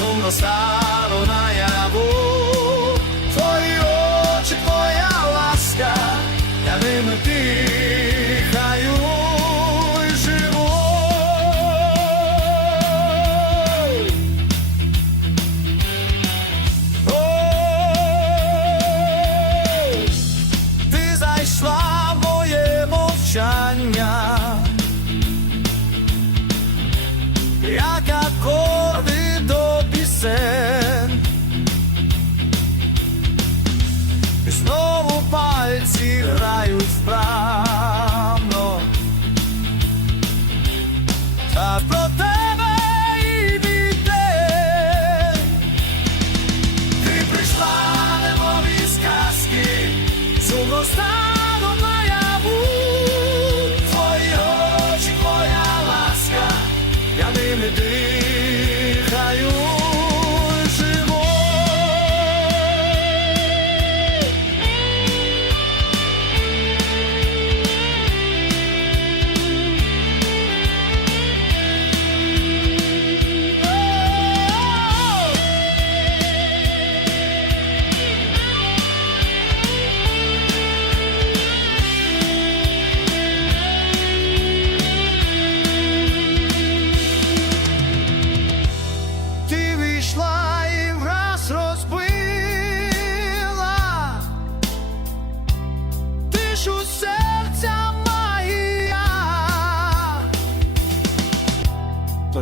сон がスターの悩もう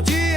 tô